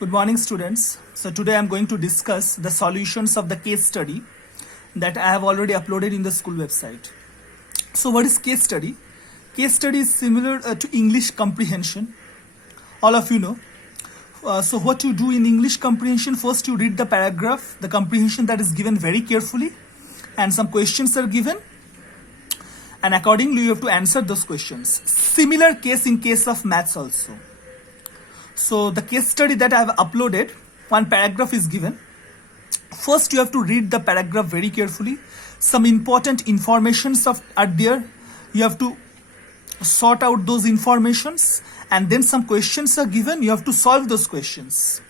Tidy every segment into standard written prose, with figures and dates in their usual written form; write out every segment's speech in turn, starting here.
Good morning, students. So today I'm going to discuss the solutions of the case study that I have already uploaded in the school website. So what is case study? Case study is similar to English comprehension. All of you know. So what you do in English comprehension, first you read the paragraph, the comprehension that is given very carefully, and some questions are given, and accordingly you have to answer those questions. Similar case in case of maths also. So the case study that I have uploaded, one paragraph is given. First you have to read the paragraph very carefully. Some important informations are there. You have to sort out those informations, and then some questions are given. You have to solve those questions.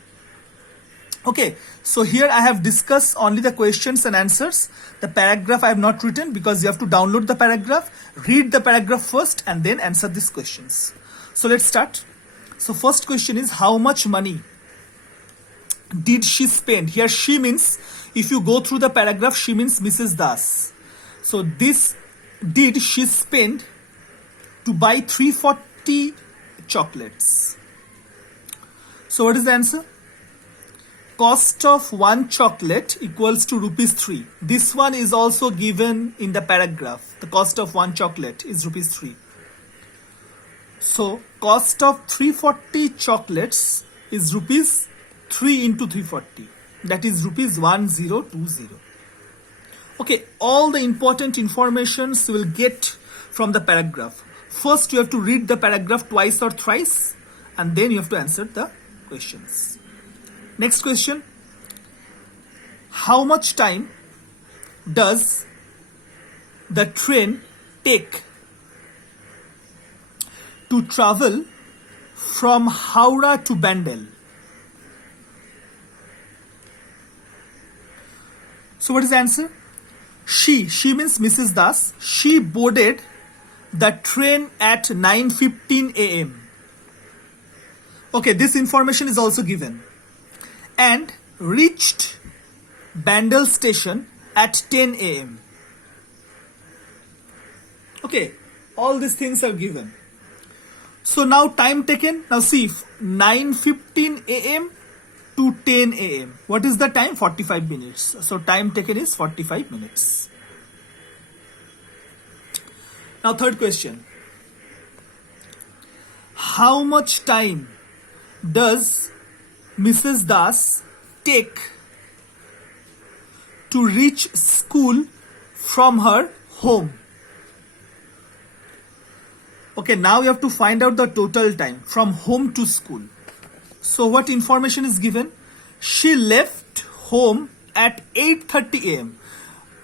Okay, so here I have discussed only the questions and answers. The paragraph I have not written because you have to download the paragraph, read the paragraph first, and then answer these questions. So let's start. So first question is, how much money did she spend? Here she means, if you go through the paragraph, she means Mrs. Das. So this did she spend to buy 340 chocolates. So what is the answer? Cost of one chocolate equals to rupees 3. This one is also given in the paragraph. The cost of one chocolate is rupees 3. So cost of 340 chocolates is rupees 3 into 340. That is rupees 1020. Okay, all the important informations you will get from the paragraph. First you have to read the paragraph twice or thrice, and then you have to answer the questions. Next question. How much time does the train take to travel from Howrah to Bandel? So what is the answer? She means Mrs. Das. She boarded the train at 9:15 a.m. Okay, this information is also given. And reached Bandel station at 10 a.m. Okay, all these things are given. So now time taken. Now see, 9:15 a.m. to 10 a.m. What is the time? 45 minutes. So time taken is 45 minutes. Now third question. How much time does Mrs. Das take to reach school from her home? Okay, now you have to find out the total time from home to school. So what information is given? She left home at 8:30 a.m.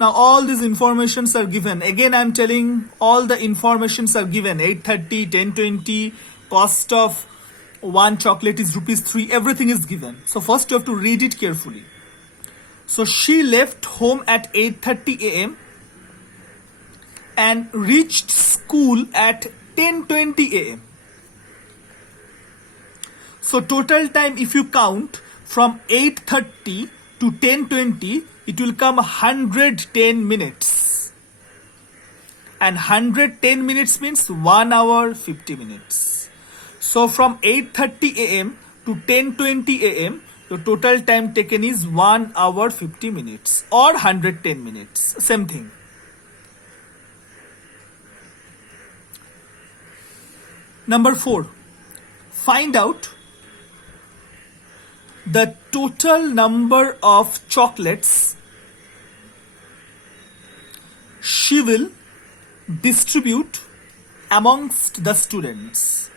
Now all these informations are given. Again I am telling, all the informations are given. 8:30, 10:20, cost of one chocolate is rupees 3. Everything is given. So first you have to read it carefully. So she left home at 8:30 a.m. and reached school at 10:20 a.m. So total time, if you count from 8:30 to 10:20, it will come 110 minutes. And 110 minutes means 1 hour 50 minutes. So from 8:30 a.m. to 10:20 a.m., your total time taken is 1 hour 50 minutes or 110 minutes. Same thing. Number 4. Find out the total number of chocolates she will distribute amongst the students.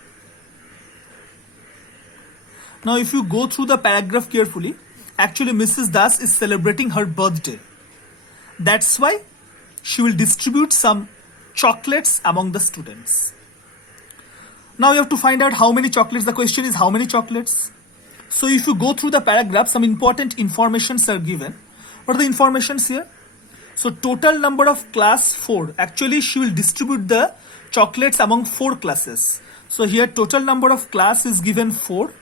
Now if you go through the paragraph carefully, actually Mrs. Das is celebrating her birthday. That's why she will distribute some chocolates among the students. Now you have to find out how many chocolates. The question is how many chocolates. So if you go through the paragraph, some important informations are given. What are the informations here? So total number of class 4. Actually she will distribute the chocolates among 4 classes. So here total number of class is given 4.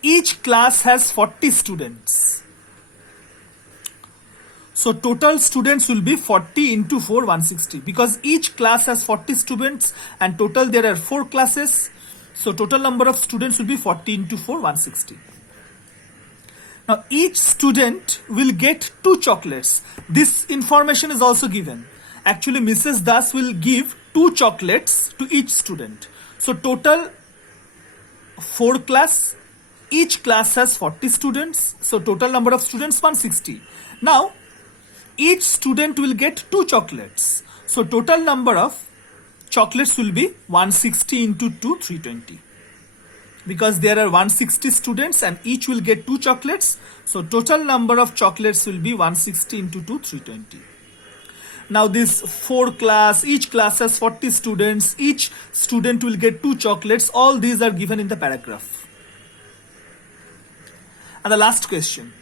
Each class has 40 students. So total students will be 40 into 4, 160. Because each class has 40 students and total there are 4 classes. So total number of students will be 40 into 4, 160. Now each student will get 2 chocolates. This information is also given. Actually Mrs. Das will give 2 chocolates to each student. So total 4 class, each class has 40 students. So total number of students 160. Now each student will get 2 chocolates. So total number of chocolates will be 160 into 2, 320. Because there are 160 students and each will get 2 chocolates. So total number of chocolates will be 160 into 2, 320. Now this 4 class, each class has 40 students, each student will get 2 chocolates. All these are given in the paragraph. And the last question.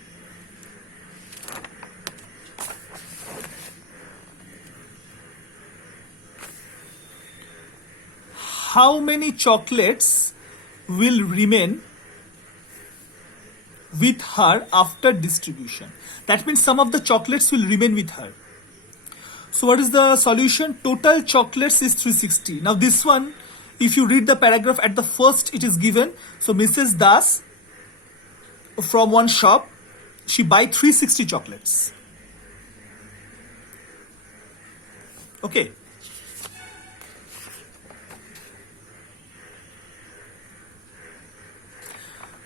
How many chocolates will remain with her after distribution? That means some of the chocolates will remain with her. So what is the solution? Total chocolates is 360. Now this one, if you read the paragraph at the first, it is given. So Mrs. Das from one shop, she buy 360 chocolates. Okay.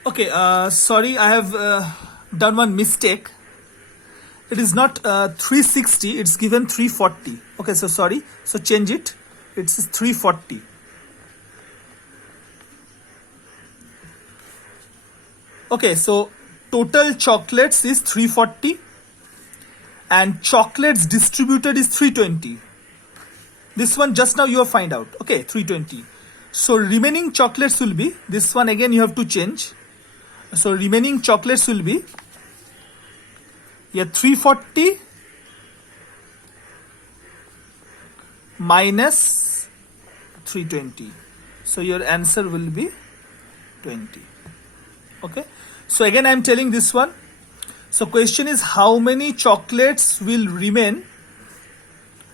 Okay, sorry, I have done one mistake. It is not 360, it's given 340. Okay, so sorry, so change it. It's 340. Okay, so total chocolates is 340 and chocolates distributed is 320. This one just now you have find out. Okay, 320. So remaining chocolates will be, this one again you have to change. So remaining chocolates will be 340 minus 320. So your answer will be 20. Okay. So again I am telling this one. So question is how many chocolates will remain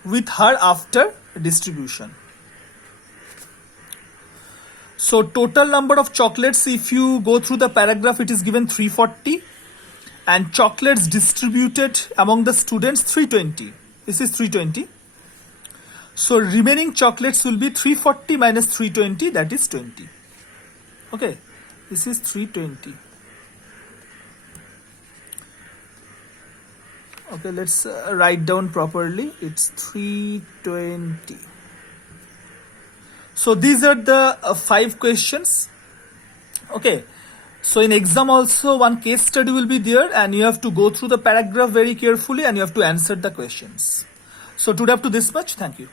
with her after distribution? So total number of chocolates, if you go through the paragraph, it is given 340 and chocolates distributed among the students 320. This is 320. So remaining chocolates will be 340 minus 320, that is 20. Okay, this is 320. Okay, let's write down properly. It's 320. So these are the 5 questions. Okay. So in exam also one case study will be there and you have to go through the paragraph very carefully and you have to answer the questions. So today up to this much. Thank you.